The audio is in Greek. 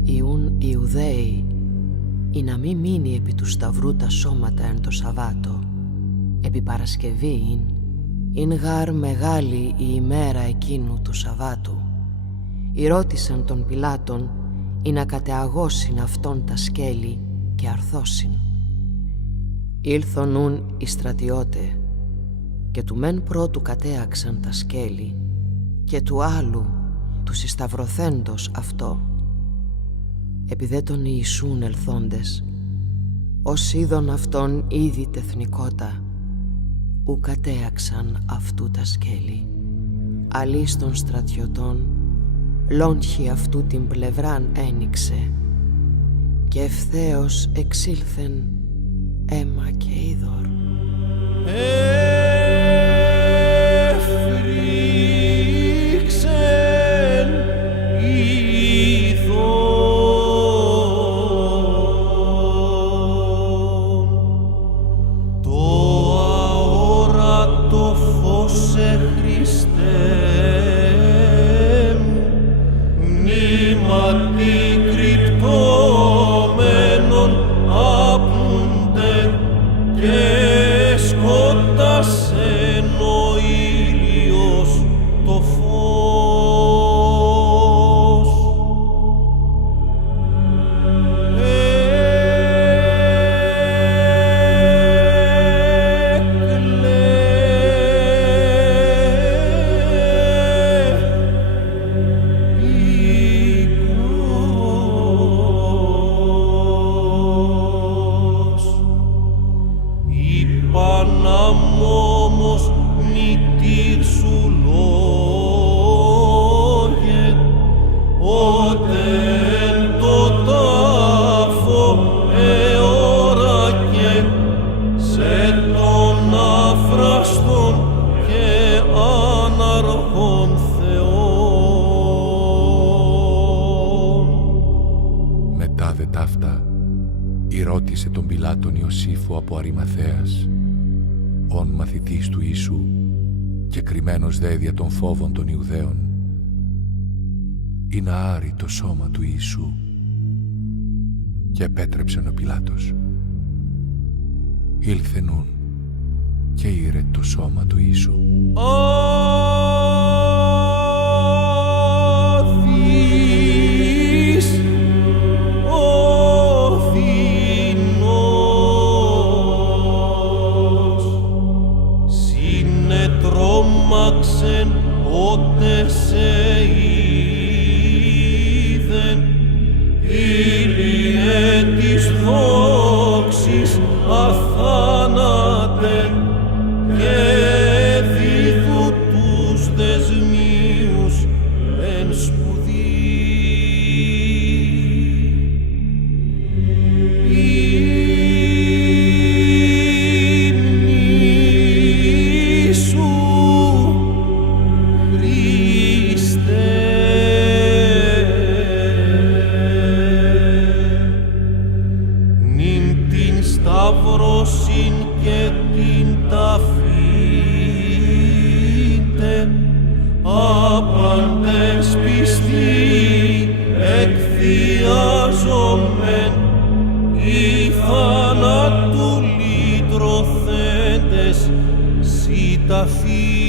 Ιούν Ιουδαίοι, ή να μη μείνει επί του σταυρού τα σώματα εν το Σαββάτο, επί Παρασκευήν, ειν γάρ μεγάλη η ημέρα εκείνου του Σαββάτου. Ρώτησαν τον Πιλάτον, ή να κατεαγώσιν αυτόν τα σκέλη και αρθώσιν. Ήλθον νουν οι στρατιώτε, και του μεν πρώτου κατέαξαν τα σκέλη, και του άλλου τους εισταυρωθέντος αυτό. Επί τον Ιησούν ελθόντες, ως είδον αυτόν ήδη τεθνικότα, ου κατέαξαν αυτού τα σκέλη. Αλής των στρατιωτών, λόγχη αυτού την πλευράν ένοιξε, και ευθέως εξήλθεν αίμα και είδωρ. Ρώτησε τον Πιλάτον Ιωσήφο από Αριμαθαίας, ον μαθητής του Ιησού και κρυμμένος δε δια των φόβων των Ιουδαίων, ή να άρει το σώμα του Ιησού. Και επέτρεψεν ο Πιλάτος. Ήλθε νουν και ήρε το σώμα του Ιησού. Ότε σε είδεν, ήλιε της δόξης αθάνατε, και δίδου τους δεσμίους εν σπουδή. Σταυρώσιν και την ταφείτε, άπαντες πιστοί εκθιάζομεν, οι θάνατου λυτρωθέντες σοι ταφείτε.